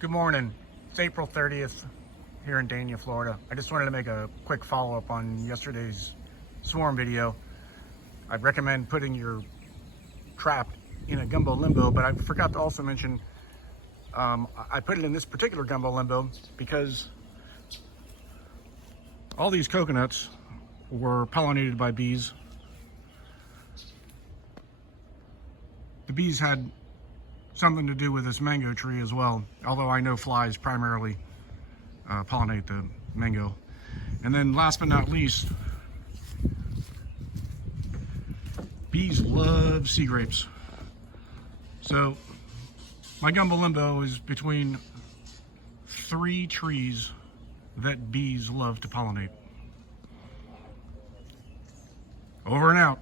Good morning. It's April 30th here in Dania, Florida. I just wanted to make a quick follow-up on yesterday's swarm video. I'd recommend putting your trap in a gumbo limbo, but I forgot to also mention I put it in this particular gumbo limbo because all these coconuts were pollinated by bees. The bees had something to do with this mango tree as well, although I know flies primarily pollinate the mango. And then last but not least, bees love sea grapes. So my gumbo limbo is between 3 trees that bees love to pollinate. Over and out.